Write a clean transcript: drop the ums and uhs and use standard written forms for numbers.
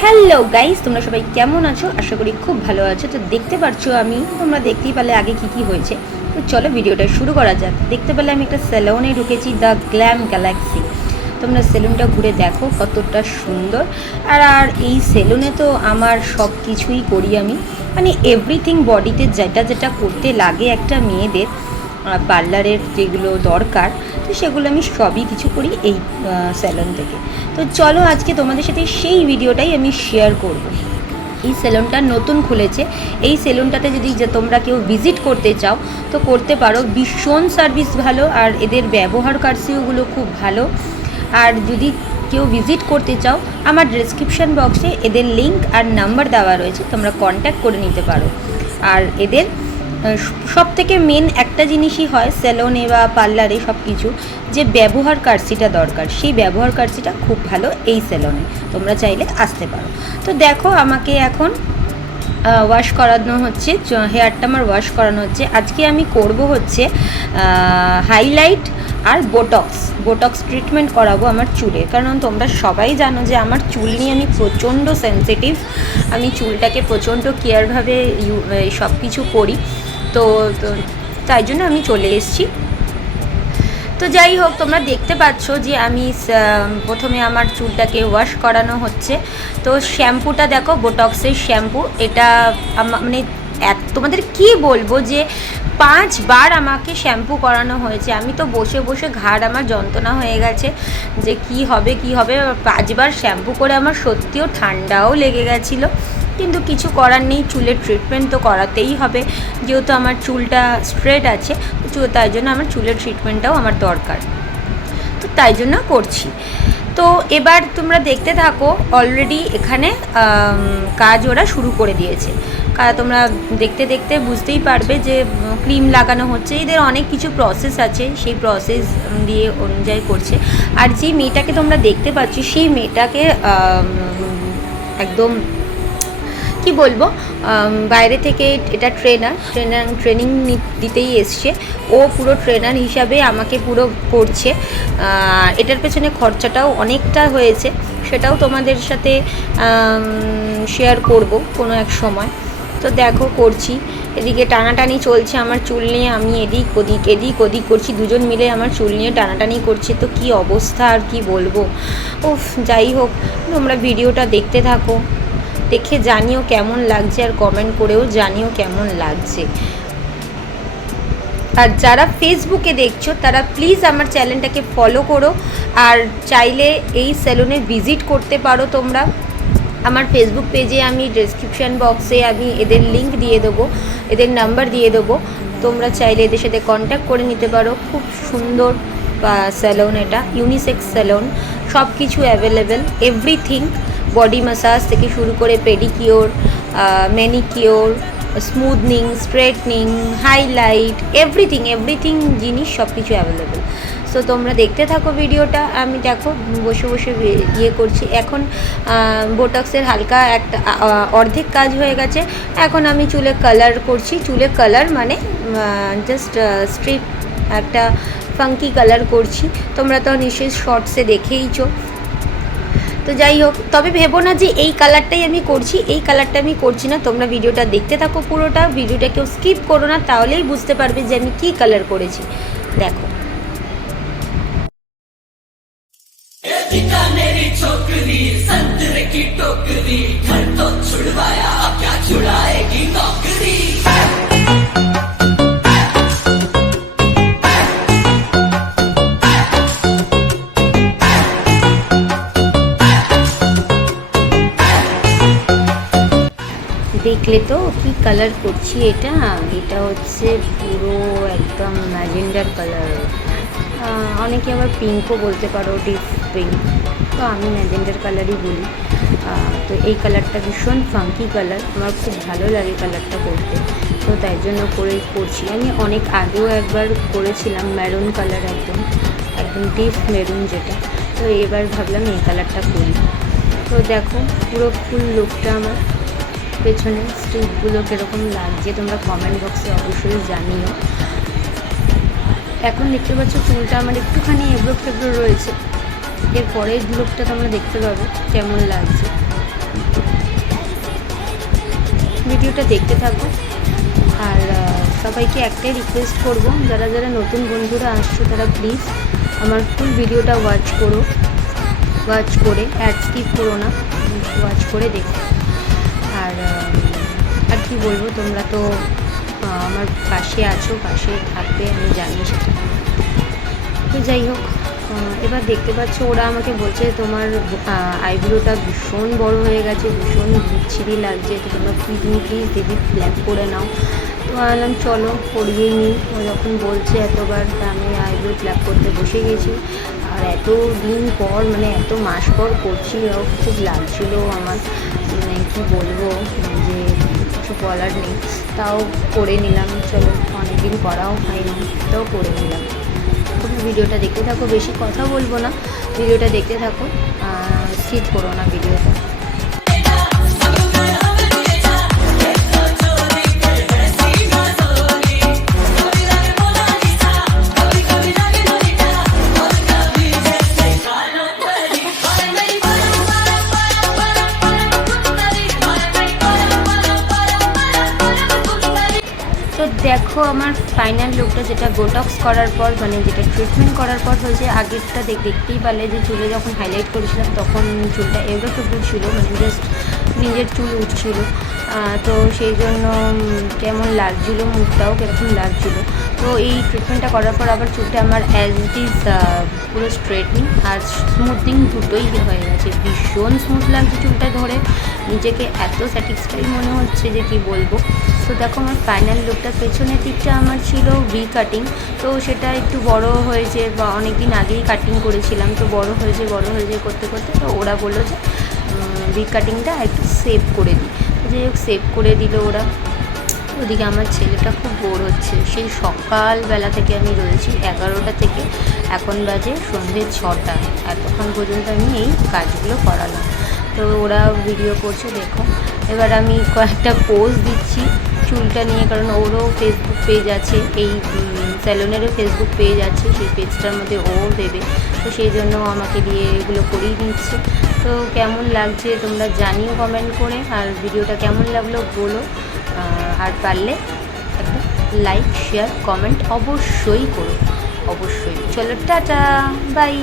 Hello guys, তোমরা সবাই কেমন আছো? আশা করি খুব ভালো আছো। তো দেখতে পাচ্ছো তোমরা দেখতেই পেলে আগে কি হয়েছে। তো চলো ভিডিওটা শুরু করা যাক। দেখতে পেলে আমি একটা সেলুনে ঢুকেছি, দ্য গ্ল্যাম গ্যালাক্সি। তোমরা সেলুনটা ঘুরে দেখো কতটা সুন্দর। আর এই সেলুনে তো আমার সব কিছুই করি আমি, মানে এভরিথিং বডিতে যেটা করতে লাগে একটা মেয়েদের, পার্লারের যেগুলো দরকার, তো সেগুলো আমি সবই কিছু করি এই সেলুন থেকে। তো চলো আজকে তোমাদের সাথে সেই ভিডিওটাই আমি শেয়ার করব। এই সেলুনটা নতুন খুলেছে। এই সেলুনটাতে যদি তোমরা কেউ ভিজিট করতে চাও তো করতে পারো। ভীষণ সার্ভিস ভালো, আর এদের ব্যবহার কার্সিওগুলো খুব ভালো। আর যদি কেউ ভিজিট করতে চাও, আমার ডেসক্রিপশান বক্সে এদের লিঙ্ক আর নাম্বার দেওয়া রয়েছে, তোমরা কন্ট্যাক্ট করে নিতে পারো। আর এদের সব থেকে মেন একটা জিনিসই হয় সেলুনে বা পার্লারে সব কিছু, যে ব্যবহার কার্সিটা দরকার, সেই ব্যবহার কার্সিটা খুব ভালো এই সেলুনে। তোমরা চাইলে আসতে পারো। তো দেখো আমাকে এখন ওয়াশ করানো হচ্ছে, হেয়ারটা আমার ওয়াশ করানো হচ্ছে। আজকে আমি করব হচ্ছে হাইলাইট আর বোটক্স ট্রিটমেন্ট করাবো আমার চুলে। কারণ তোমরা সবাই জানো যে আমার চুল নিয়ে আমি প্রচণ্ড সেন্সিটিভ। আমি চুলটাকে প্রচণ্ড কেয়ারভাবে সব কিছু করি। তো তাই জন্য আমি চলে এসেছি। তো যাই হোক, তোমরা দেখতে পাচ্ছ যে আমি প্রথমে আমার চুলটাকে ওয়াশ করানো হচ্ছে। তো শ্যাম্পুটা দেখো, বোটক্সের শ্যাম্পু। এটা মানে তোমাদের কি বলবো যে 5 বার আমাকে শ্যাম্পু করানো হয়েছে। আমি তো বসে বসে ঘাড় আমার যন্ত্রণা হয়ে গেছে যে কি হবে 5 বার শ্যাম্পু করে আমার সত্যিও ঠান্ডাও লেগে গেছিলো। কিন্তু কিছু করার নেই, চুলের ট্রিটমেন্ট তো করাতেই হবে, যেহেতু আমার চুলটা স্ট্রেট আছে, তাই জন্য আমার চুলের ট্রিটমেন্টটাও আমার দরকার। তো তাই জন্য করছি। তো এবার তোমরা দেখতে থাকো। অলরেডি এখানে কাজ ওরা শুরু করে দিয়েছে। তোমরা দেখতে দেখতে বুঝতেই পারবে যে ক্রিম লাগানো হচ্ছে। এদের অনেক কিছু প্রসেস আছে, সেই প্রসেস দিয়ে অনুযায়ী করছে। আর যে মেয়েটাকে তোমরা দেখতে পাচ্ছ, সেই মেয়েটাকে একদম কি বলবো, বাইরে থেকে এটা ট্রেনিং দিতেই এসছে। ও পুরো ট্রেনার হিসাবে আমাকে পুরো করছে। এটার পেছনে খরচাটাও অনেকটা হয়েছে, সেটাও তোমাদের সাথে শেয়ার করব কোনো এক সময়। তো দেখো করছি, এদিকে টানাটানি চলছে আমার চুল নিয়ে। আমি এদিক ওদিক করছি, দুজন মিলে আমার চুল নিয়ে টানাটানি করছে। তো কি অবস্থা আর কি বলবো। উফ, যাই হোক, তোমরা ভিডিওটা দেখতে থাকো, দেখে জানিও কেমন লাগছে, আর কমেন্ট করেও জানিও কেমন লাগছে। আর যারা ফেসবুকে দেখছো তারা প্লিজ আমার চ্যানেলটাকে ফলো করো। আর চাইলে এই সেলুনে ভিজিট করতে পারো তোমরা। আমার ফেসবুক পেজে আমি ডেসক্রিপশান বক্সে আমি এদের লিঙ্ক দিয়ে দেবো, এদের নাম্বার দিয়ে দেবো। তোমরা চাইলে এদের সাথে কন্ট্যাক্ট করে নিতে পারো। খুব সুন্দর সেলুন, এটা ইউনিসেক্স সেলুন, সব কিছু অ্যাভেলেবেল, এভরিথিং। বডি ম্যাসাজ থেকে শুরু করে pedicure, manicure, smoothing, straightening, highlight, everything জিনিস সব কিছু অ্যাভেলেবেল। সো তোমরা দেখতে থাকো ভিডিওটা। আমি দেখো বসে বসে করছি। এখন বোটক্সের হালকা একটা অর্ধেক কাজ হয়ে গেছে। এখন আমি চুলে কালার করছি। চুলে কালার মানে জাস্ট স্ট্রিপ একটা ফাঙ্কি কালার করছি। তোমরা তো নিশ্চয়ই শর্টসে দেখেইছো। তো যাই হোক, তবে ভেবো না যে এই কালারটাই আমি করছি, এই কালারটা আমি করছি না। তোমরা ভিডিওটা দেখতে থাকো পুরোটা, ভিডিওটা কেউ স্কিপ করো না, তাহলেই বুঝতে পারবে যে আমি কী কালার করেছি। দেখো। দেখলে তো কি কালার করছি। এটা হচ্ছে পুরো একদম ম্যাজেন্ডার কালার। অনেকে আবার পিঙ্কও বলতে পারো, ডিপ পিঙ্ক, তো আমি ম্যাজেন্ডার কালারই বলি। তো এই কালারটা ভীষণ ফাঙ্কি কালার, আমার খুব ভালো লাগে কালারটা করতে, তো তাই জন্য করছি। আমি অনেক আগেও একবার করেছিলাম মেরুন কালার, একদম একদম ডিপ মেরুন যেটা, তো এবার ভাবলাম এই কালারটা করি। তো দেখো পুরো ফুল লুকটা আমার, পেছনে স্ট্রিপগুলো কীরকম লাগছে তোমরা কমেন্ট বক্সে অবশ্যই জানিও। এখন দেখতে পাচ্ছ চুলটা আমার একটুখানি এবড়ো খেবড়ো রয়েছে, এর পরের লুকটা তোমরা দেখতে পাবে কেমন লাগছে। ভিডিওটা দেখতে থাকো। আর সবাইকে একটাই রিকোয়েস্ট করব, যারা যারা নতুন বন্ধুরা আসছো তারা প্লিজ আমার ফুল ভিডিওটা ওয়াচ করে অ্যাড স্কিপ করো না, ওয়াচ করে দেখো। আর কি বলবো, তোমরা তো আমার পাশে আছো, পাশে থাকবে আমি জানি সেটা। তো যাই হোক, এবার দেখতে পাচ্ছ ওরা আমাকে বলছে তোমার আইব্রোটা ভীষণ বড় হয়ে গেছে, ভীষণ বিচ্ছিরি লাগছে, তো তোমরা প্লিজ দিদি ফ্ল্যাপ করে নাও। তো বললাম চলো করিয়েই নিই, ও যখন বলছে এতবার, তা আমি আইব্রো ফ্ল্যাপ করতে বসে গেছি। আর এত দিন পর, মানে এত মাস পর করছি, খুব লাগছিল আমার, মানে কী বলবো, যে কিছু বলার নেই। তাও করে নিলাম, চলো অনেকদিন করাও হয়নি, তাও করে নিলাম। তোমরা ভিডিওটা দেখতে থাকো, বেশি কথা বলবো না, ভিডিওটা দেখতে থাকো, স্কিপ করো না ভিডিওটা। তো দেখো আমার ফাইনাল লুকটা, যেটা বোটক্স করার পর, মানে যেটা ট্রিটমেন্ট করার পর হয়েছে। আগেরটা দেখতেই পারলে যে চুলে যখন হাইলাইট করেছিলাম তখন চুলটা এবড়ো খেবড়ো ছিল, মানে জাস্ট নিজের চুল উঠছিল, তো সেই জন্য কেমন লাগছিলো, মুখটাও কীরকম লাগছিলো। তো এই ট্রিটমেন্টটা করার পর আবার চুলটা আমার অ্যাজ ইট ইজ পুরো স্ট্রেটনিং আর স্মুথনিং দুটোই হয়ে গেছে, ভীষণ স্মুথ লাগছে চুলটা ধরে, নিজেকে এত স্যাটিসফাই মনে হচ্ছে যে কি বলবো। তো দেখো আমার ফাইনাল লুকটা, পেছনের দিকটা আমার ছিল ভি কাটিং, তো সেটা একটু বড় হয়েছে, বা অনেক দিন আগেই কাটিং করেছিলাম, তো বড় হয়েছে করতে করতে, তো ওরা বললো যে ভি কাটিংটা একটু সেভ করে দিই। তো যাই হোক সেভ করে দিল ওরা। ওদিকে আমার ছেলেটা খুব বোর হচ্ছে, সেই সকালবেলা থেকে আমি রয়েছি 11টা থেকে এখন বাজে সন্ধ্যে 6টা, এতক্ষণ পর্যন্ত আমি এই কাজগুলো করালাম। তো ওরা ভিডিও করছে দেখো। এবার আমি কয়েকটা পোজ দিচ্ছি চুলটা নিয়ে, কারণ ওরও ফেসবুক পেজ আছে, এই স্যালনেরও ফেসবুক পেজ আছে, সেই পেজটার মধ্যে ও দেবে, তো সেই জন্য আমাকে দিয়ে এগুলো করিয়ে দিচ্ছে। তো কেমন লাগছে তোমরা জানিও কমেন্ট করে, আর ভিডিওটা কেমন লাগলো বলো, আর পারলে একটা লাইক শেয়ার কমেন্ট অবশ্যই করো, অবশ্যই। চলো টাটা, বাই।